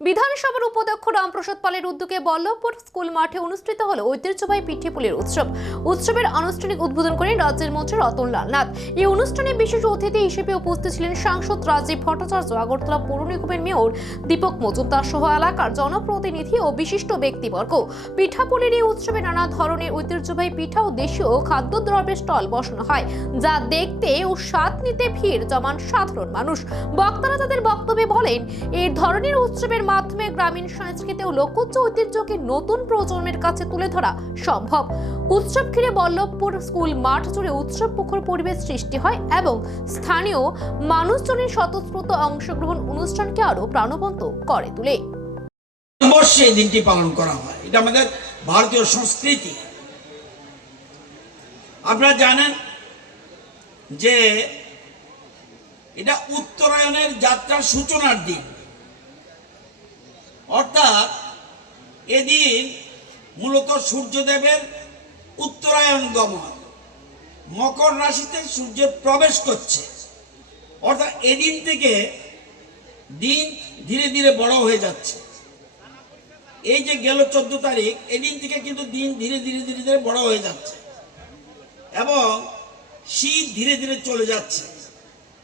বিধানসভার উপাধ্যক্ষ রামপ্রসাদ পালের উদ্যোগে বল্লভপুর স্কুল মাঠে অনুষ্ঠিত হলো ঐতিহ্যবাহী পিঠেপুলির উৎসব। উৎসবের আনুষ্ঠানিক উদ্বোধন করেন রাজ্যের মন্ত্রী রতনলাল নাথ। এই অনুষ্ঠানে বিশেষ অতিথি হিসেবে উপস্থিত ছিলেন সাংসদ রাজীব ভট্টাচার্য, আগরতলা পৌর নিগমের মেয়র দীপক মজুমদার সহ এলাকার জনপ্রতিনিধি ও বিশিষ্ট ব্যক্তিবর্গ। পিঠাপুলির এই উৎসবে নানা ধরনের ঐতিহ্যবাহী পিঠা ও দেশীয় খাদ্যদ্রব্যের স্টল বসানো হয়, যা দেখতে ও স্বাদ নিতে ভিড় জমান সাধারণ মানুষ। বক্তারা তাদের বক্তব্যে বলেন, এই ধরনের উৎসবের মাধ্যমে গ্রামীণ সংস্কৃতি ও লোকজ ঐতিহ্যকে নতুন প্রজন্মের কাছে তুলে ধরা সম্ভব। উৎসব ঘিরে বল্লভপুর স্কুল মাঠ জুড়ে উৎসব মুখর পরিবেশ সৃষ্টি হয় এবং স্থানীয় মানুষজনের স্বতঃস্ফূর্ত অংশগ্রহণ অনুষ্ঠানকে আরো প্রাণবন্ত করে তোলে। বর্ষে দিনটি পালন করা হয়, এটা আমাদের ভারতীয় সংস্কৃতি। আপনারা জানেন যে এটা উত্তরায়ণের যাত্রার সূচনার দিন, অর্থাৎ এদিন মূলত সূর্যদেবের উত্তরায়ণ গমন, মকর রাশিতে সূর্যের প্রবেশ করছে। অর্থাৎ এদিন থেকে দিন ধীরে ধীরে বড় হয়ে যাচ্ছে। এই যে গেল 14 তারিখ, এদিন থেকে কিন্তু দিন ধীরে ধীরে ধীরে ধীরে বড় হয়ে যাচ্ছে এবং শীত ধীরে ধীরে চলে যাচ্ছে।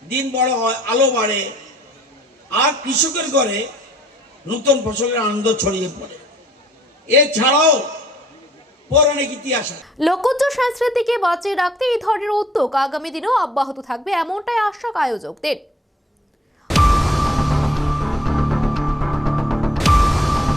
দিন বড় হয়, আলো বাড়ে, আর কৃষকের ঘরে নতুন ফসলের আনন্দ ছড়িয়ে পড়ে। এছাড়াও পৌরাণিক ইতিহাস, লোকজ সংস্কৃতিকে বাঁচিয়ে রাখতে এই ধরনের উদ্যোগ আগামী দিনেও অব্যাহত থাকবে, এমনটাই আশা আয়োজকদের।